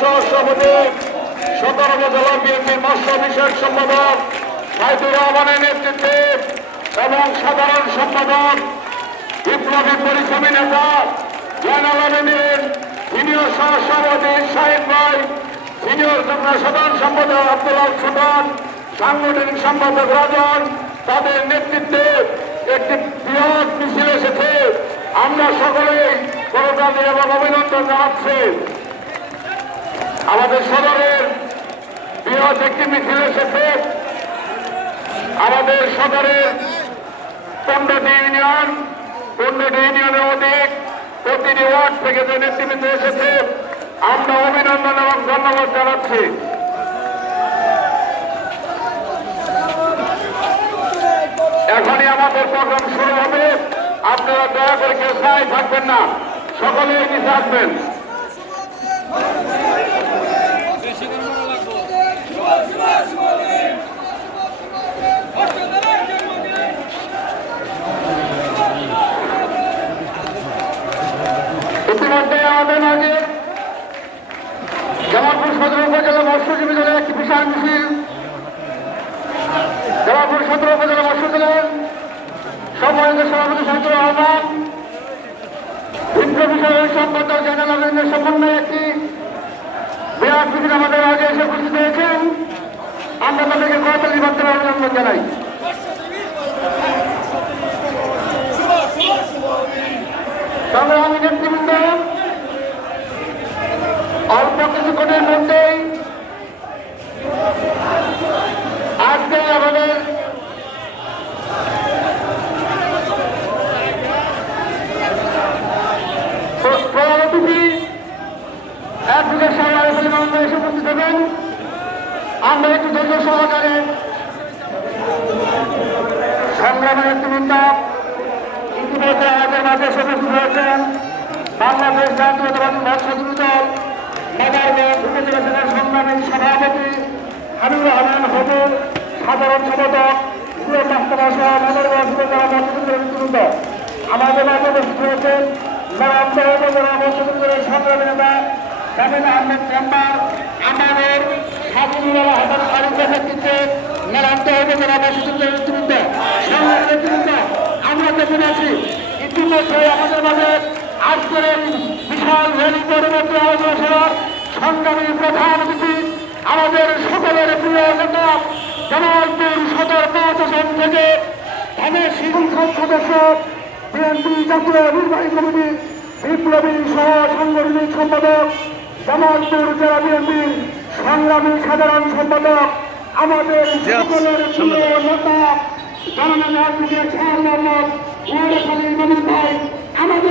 সহসভাপতি 17 উপজেলা বিএনপির মৎস্য বিষয়ক সম্পাদক সাইদুর রহমানের নেতৃত্বে এবং সাধারণ সম্পাদক বিপ্লবী পরিশ্রমী নেতা জয়নাল আবেদীন, সিনিয়র সহসভাপতি শাহিদ ভাই, সিনিয়র যুগ্ম সাধারণ সম্পাদক আব্দুল সুলতান, সাংগঠনিক সম্পাদক রাজন, তাদের নেতৃত্বে একটি বৃহৎ মিছিল এসেছে। আমরা সকলেই করতালি এবং অভিনন্দন জানাচ্ছি। আমাদের সদরের বৃহৎ একটি মিছিল এসেছে। আমাদের সদরের 15টি ইউনিয়নের অধিক প্রতিটি ওয়ার্ড থেকে যে নেতৃবৃন্দ এসেছে, আমরা অভিনন্দন এবং ধন্যবাদ জানাচ্ছি। এখনই আমাদের প্রোগ্রাম শুরু হবে। আপনারা দয়া করে কেউ সাই থাকবেন না, সকলে এগিয়ে আসবেন। ইতিমধ্যে আমাদের মাঝে জামালপুর সদর উপজেলা মৎস্যজীবী দলের একটি বিশাল মিছিল, জামালপুর সদর উপজেলা মৎস্য দলের সম্মানিত সভাপতি শামসুর রহমান, বিপ্লবী সম্পাদক জয়নাল আবেদীনের সমন্বয়ে একটি বিরাট মিছিল আমাদের আগে এসে উপস্থিত হয়েছেন। আমরা তাদেরকে করতালি মাধ্যমে অভিনন্দন জানাই। সংগ্রামী নেতৃবৃন্দ, অল্প কিছুক্ষণের মধ্যেই আজকে আমাদের প্রধান অতিথি অ্যাডভোকেট সাহেব আরিফুল ইসলাম এসে উপস্থিত হবেন। আমরা একটু ধৈর্য সহকারে সংগ্রামী নেতৃবৃন্দ ইতিমধ্যে আমাদের মাঝে এসে উপস্থিত হয়েছেন। বাংলাদেশ জাতীয়তাবাদী মৎস্যজীবী দল নগরগঞ্জ উপজেলা শাখার সংগ্রামী সভাপতি হাবিবুর রহমান হবু, সাধারণ সম্পাদক নগরগঞ্জ উপজেলা মৎস্যজীবী নেতৃবৃন্দ আমাদের মাঝে উপস্থিত হয়েছেন। নবাবগঞ্জ উপজেলা মৎস্যজীবী দলের সংগ্রামী নেতা জামিল আহমেদ চেম্বার, আমাদের সাবিনুল্লাহ হাসান আরিফের নেতৃত্বে মেলান্দ উপজেলা মৎস্যজীবী নেতৃবৃন্দ, সংগ্রামী নেতৃবৃন্দ, আমরা দেখে আছি। ইতিমধ্যে আমাদের মাঝে আজকের এই বিশাল র্যালি পরবর্তী আলোচনা সভার সংগ্রামী প্রধান অতিথি আমাদের সকলের প্রিয় নেতা জামালপুর সদর প্রশাসন থেকে ধানের শৃঙ্খল সদস্য বিএনপি জাতীয় নির্বাহী কমিটির বিপ্লবী সহ সাংগঠনিক সম্পাদক, জামালপুর জেলা বিএনপির সংগ্রামী সাধারণ সম্পাদক, আমাদের সকলের প্রিয় নেতা জননেতা শাহ মোহাম্মদ ভাই, আমাদের